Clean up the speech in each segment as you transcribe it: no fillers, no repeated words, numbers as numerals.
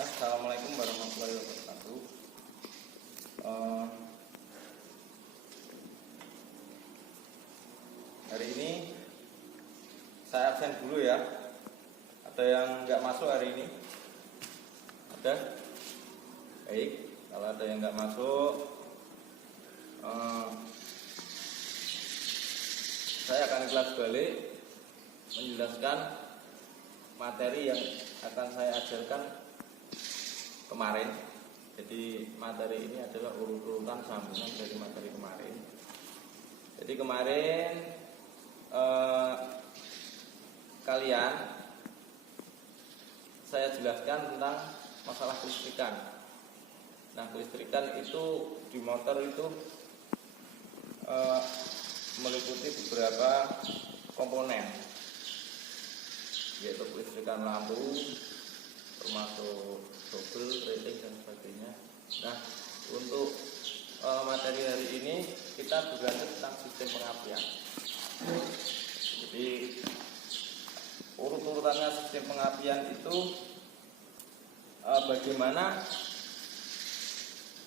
Assalamualaikum warahmatullahi wabarakatuh. Hari ini saya absen dulu ya. Ada yang nggak masuk hari ini? Ada? Baik. Kalau ada yang nggak masuk, saya akan kelas balik menjelaskan materi yang akan saya ajarkan kemarin. Jadi materi ini adalah urut-urutan sambungan dari materi kemarin. Jadi kemarin kalian saya jelaskan tentang masalah kelistrikan. Nah, kelistrikan itu di motor itu meliputi beberapa komponen, yaitu kelistrikan lampu, termasuk double, rating dan sebagainya. Nah, untuk materi hari ini kita belajar tentang sistem pengapian. Jadi urut-urutannya sistem pengapian itu bagaimana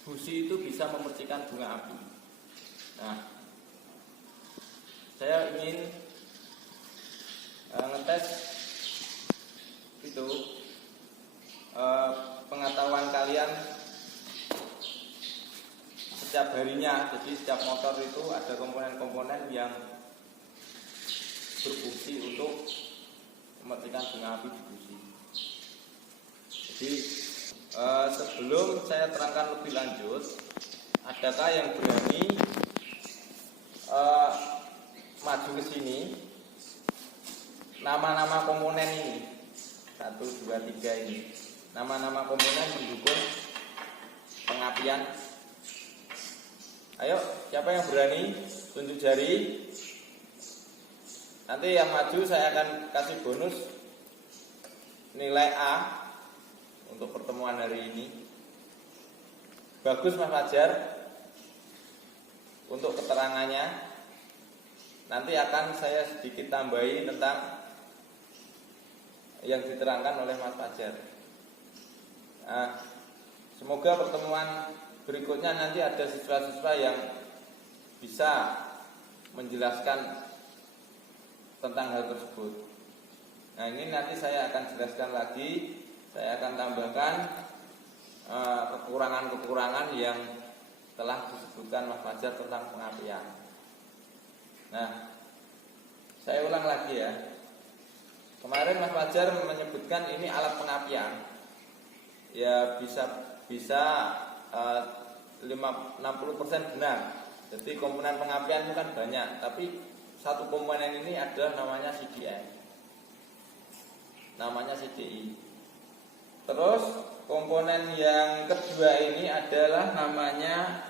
busi itu bisa memercikan bunga api. Nah, saya ingin ngetes itu pengetahuan kalian setiap harinya. Jadi setiap motor itu ada komponen-komponen yang berfungsi untuk memercikan bunga api di busi. Jadi sebelum saya terangkan lebih lanjut, adakah yang berani maju ke sini? Nama-nama komponen ini 1, 2, 3 ini, nama-nama komponen mendukung pengapian. Ayo, siapa yang berani? Tunjuk jari. Nanti yang maju saya akan kasih bonus nilai A untuk pertemuan hari ini. Bagus Mas Fajar. Untuk keterangannya nanti akan saya sedikit tambahi tentang yang diterangkan oleh Mas Fajar. Nah, semoga pertemuan berikutnya nanti ada siswa-siswa yang bisa menjelaskan tentang hal tersebut. Nah, ini nanti saya akan jelaskan lagi. Saya akan tambahkan kekurangan-kekurangan yang telah disebutkan Mas Fajar tentang pengapian. Nah, saya ulang lagi ya. Kemarin Mas Fajar menyebutkan ini alat pengapian. Ya bisa 60% benar. Jadi komponen pengapian itu kan banyak, tapi satu komponen ini adalah namanya CDI. Namanya CDI. Terus komponen yang kedua ini adalah namanya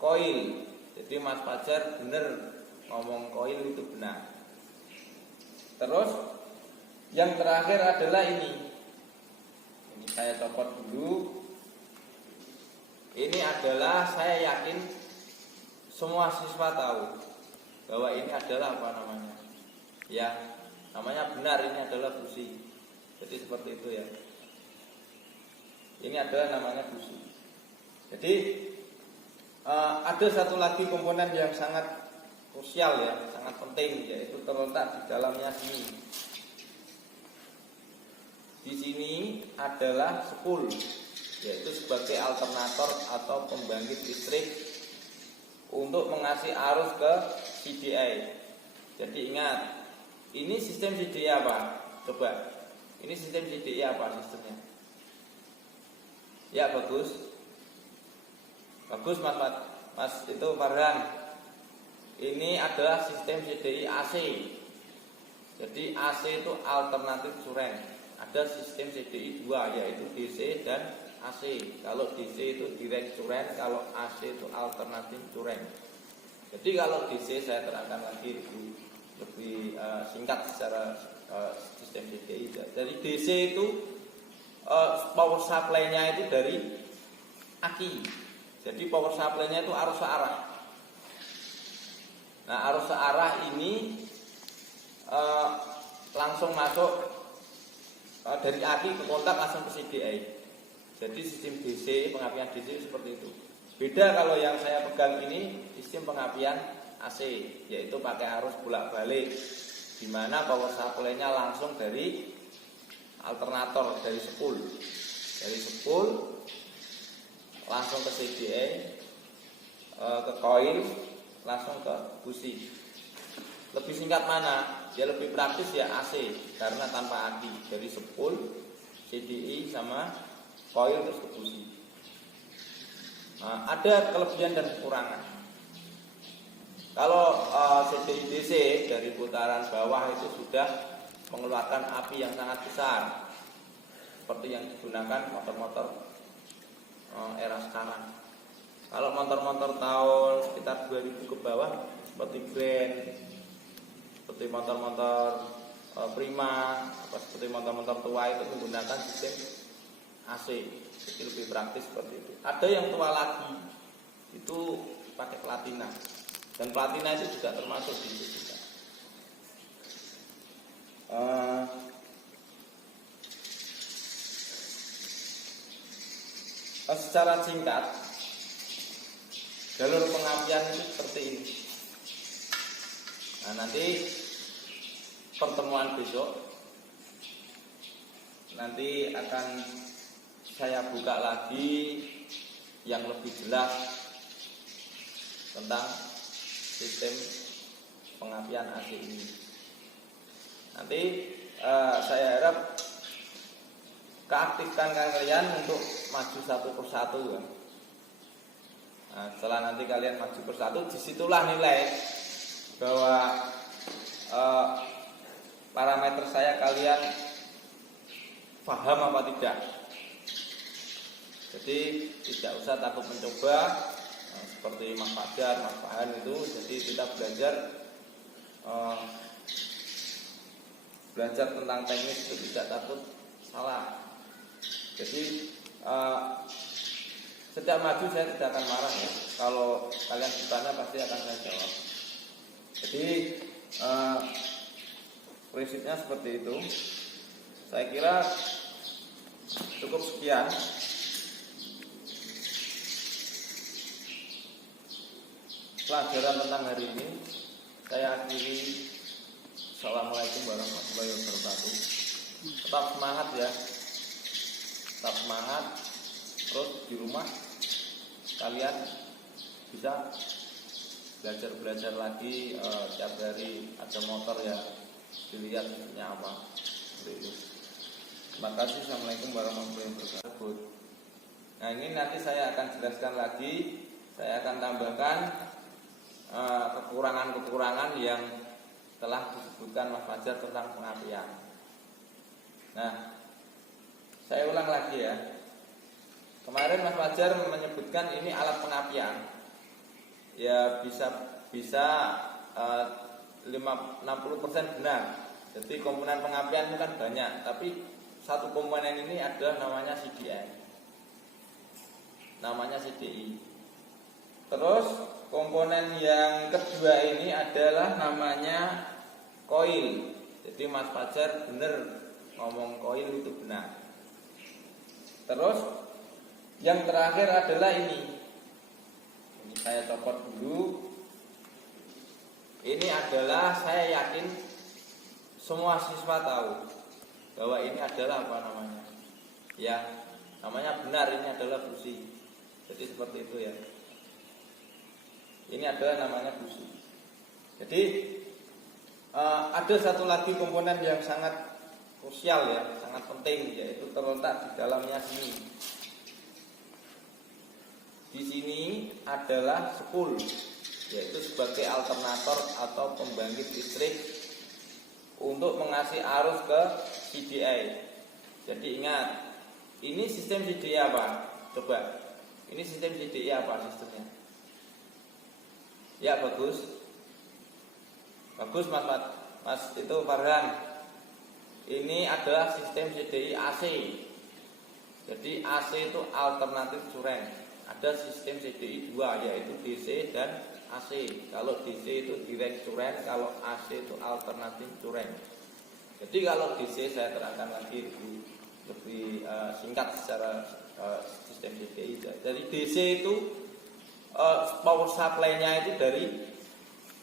koil. Jadi Mas Fajar benar ngomong koil itu benar. Terus yang terakhir adalah ini. Ini saya copot dulu. Ini adalah, saya yakin semua siswa tahu bahwa ini adalah apa namanya? Ya, namanya benar, ini adalah busi. Jadi seperti itu ya. Ini adalah namanya busi. Jadi ada satu lagi komponen yang sangat krusial ya, sangat penting, yaitu terletak di dalamnya sini. Di sini adalah spool, yaitu sebagai alternator atau pembangkit listrik untuk mengasih arus ke CDI. Jadi ingat, ini sistem CDI apa? Coba, ini sistem CDI apa sistemnya? Ya, bagus. Bagus Mas itu Farhan. Ini adalah sistem CDI AC. Jadi AC itu alternatif current. Ada sistem CDI 2, yaitu DC dan AC. Kalau DC itu direct current, kalau AC itu alternatif current. Jadi kalau DC saya terangkan lagi lebih singkat secara sistem CDI. Jadi DC itu power supply-nya itu dari aki. Jadi power supply-nya itu arus searah. Nah, arus searah ini langsung masuk dari aki ke kontak langsung ke CDI. Jadi sistem DC, pengapian DC seperti itu. Beda kalau yang saya pegang ini sistem pengapian AC, yaitu pakai arus bolak-balik, di mana power supply-nya langsung dari alternator, dari spool langsung ke CDI, ke coil, langsung ke busi. Lebih singkat mana? Ya lebih praktis ya AC, karena tanpa aki, dari spool, CDI sama coil terus ke busi. Nah, ada kelebihan dan kekurangan. Kalau CDI DC dari putaran bawah itu sudah mengeluarkan api yang sangat besar, seperti yang digunakan motor-motor era sekarang. Kalau motor-motor tahun sekitar 2000 ke bawah, seperti Grand, seperti motor-motor Prima, seperti motor-motor tua itu menggunakan sistem AC, jadi lebih praktis seperti itu. Ada yang tua lagi, itu pakai platina, dan platina itu juga termasuk di juga. Secara singkat, jalur pengapian itu seperti ini. Nah, nanti pertemuan besok nanti akan saya buka lagi yang lebih jelas tentang sistem pengapian AC ini. Nanti saya harap keaktifkan kalian untuk maju satu persatu ya. Nah, setelah nanti kalian maju persatu, disitulah nilai bahwa parameter saya kalian paham apa tidak. Jadi tidak usah takut mencoba, seperti Mas Fajar, Mas Fahan itu. Jadi kita belajar tentang teknis itu tidak takut salah. Jadi setiap maju saya tidak akan marah ya. Kalau kalian bertanya pasti akan saya jawab. Jadi prinsipnya seperti itu. Saya kira cukup sekian. Pelajaran tentang hari ini saya akhiri. Assalamualaikum warahmatullahi wabarakatuh. Tetap semangat ya. Tetap semangat. Terus di rumah kalian bisa belajar lagi, tiap hari ada motor ya, dilihat isinya apa. Seperti itu. Terima kasih. Assalamualaikum warahmatullahi wabarakatuh. Nah, ini nanti saya akan jelaskan lagi. Saya akan tambahkan kekurangan-kekurangan yang telah disebutkan Mas Fajar tentang pengapian. Nah, saya ulang lagi ya. Kemarin Mas Fajar menyebutkan ini alat pengapian. Ya bisa 60% benar. Jadi komponen pengapian itu kan banyak, tapi satu komponen ini adalah namanya CDI. Namanya CDI. Terus komponen yang kedua ini adalah namanya coil. Jadi Mas Fajar benar ngomong coil itu benar. Terus yang terakhir adalah ini saya copot dulu. Ini adalah, saya yakin semua siswa tahu bahwa ini adalah apa namanya. Ya, namanya benar, ini adalah busi. Jadi seperti itu ya. Ini adalah namanya busi. Jadi ada satu lagi komponen yang sangat krusial ya, sangat penting, yaitu terletak di dalamnya sini. Di sini adalah spool, yaitu sebagai alternator atau pembangkit listrik untuk mengasih arus ke CDI. Jadi ingat, ini sistem CDI apa? Coba, ini sistem CDI apa sistemnya? Ya bagus, Mas itu Farhan. Ini adalah sistem CDI AC. Jadi AC itu alternatif curen. Ada sistem CDI 2 yaitu DC dan AC. Kalau DC itu direct curen, kalau AC itu alternatif curen. Jadi kalau DC saya terangkan lagi lebih singkat secara sistem CDI. Jadi DC itu power supply-nya itu dari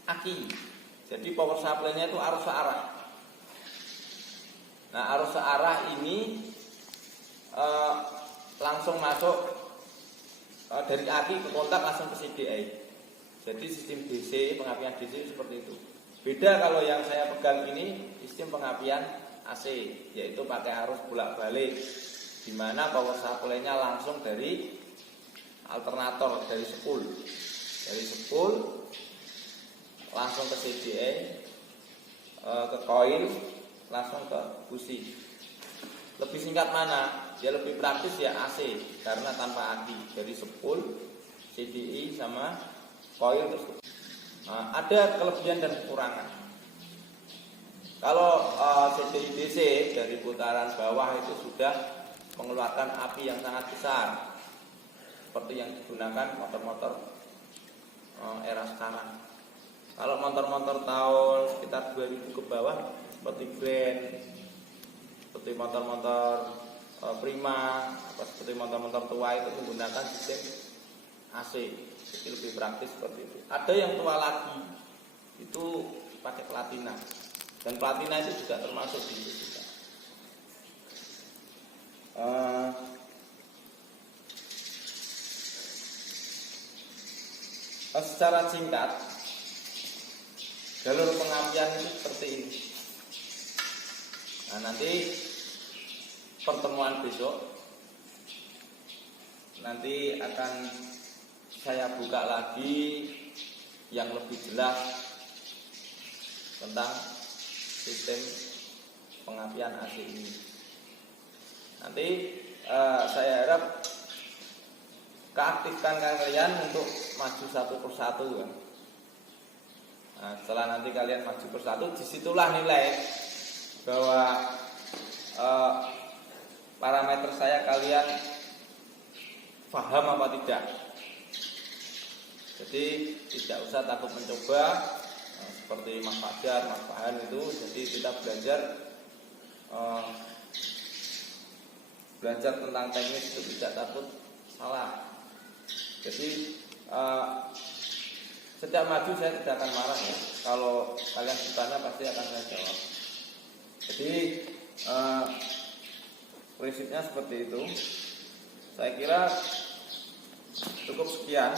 aki. Jadi power supply-nya itu arus searah. Nah, arus searah ini langsung masuk dari aki ke kontak langsung ke CDI. Jadi sistem DC, pengapian DC seperti itu. Beda kalau yang saya pegang ini sistem pengapian AC, yaitu pakai arus bolak-balik, di mana power supply-nya langsung dari alternator, dari spool. Dari spool langsung ke CDI, ke coil, langsung ke busi. Lebih singkat mana? Ya lebih praktis ya AC, karena tanpa aki, dari spool, CDI sama coil tersebut. Nah, ada kelebihan dan kekurangan. Kalau CDI DC dari putaran bawah itu sudah mengeluarkan api yang sangat besar, seperti yang digunakan motor-motor era sekarang. Kalau motor-motor tahun sekitar 2000 ke bawah, seperti Grand, seperti motor-motor Prima, seperti motor-motor tua itu menggunakan sistem AC. Jadi lebih praktis seperti itu. Ada yang tua lagi itu pakai platina, dan platina itu juga termasuk di juga. Secara singkat, jalur pengapian itu seperti ini. Nah, nanti pertemuan besok nanti akan saya buka lagi yang lebih jelas tentang sistem pengapian AC ini. Nanti saya harap keaktifkan kalian untuk maju satu persatu kan. Nah, setelah nanti kalian maju persatu, disitulah nilai bahwa parameter saya kalian paham apa tidak. Jadi tidak usah takut mencoba, seperti Mas Fajar, Mas Fahan itu. Jadi kita belajar tentang teknis itu tidak takut salah. Jadi setiap maju saya tidak akan marah ya. Kalau kalian bertanya pasti akan saya jawab. Jadi prinsipnya seperti itu. Saya kira cukup sekian.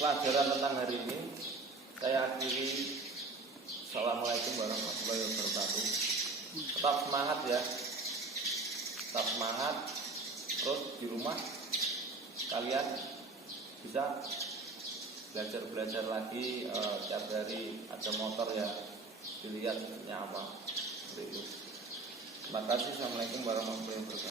Pelajaran tentang hari ini saya akhiri. Assalamualaikum warahmatullahi wabarakatuh. Tetap semangat ya, tetap semangat. Terus di rumah kalian bisa belajar lagi. Tiap hari ada motor ya, dilihat isinya apa. Terima kasih. Assalamualaikum warahmatullahi wabarakatuh.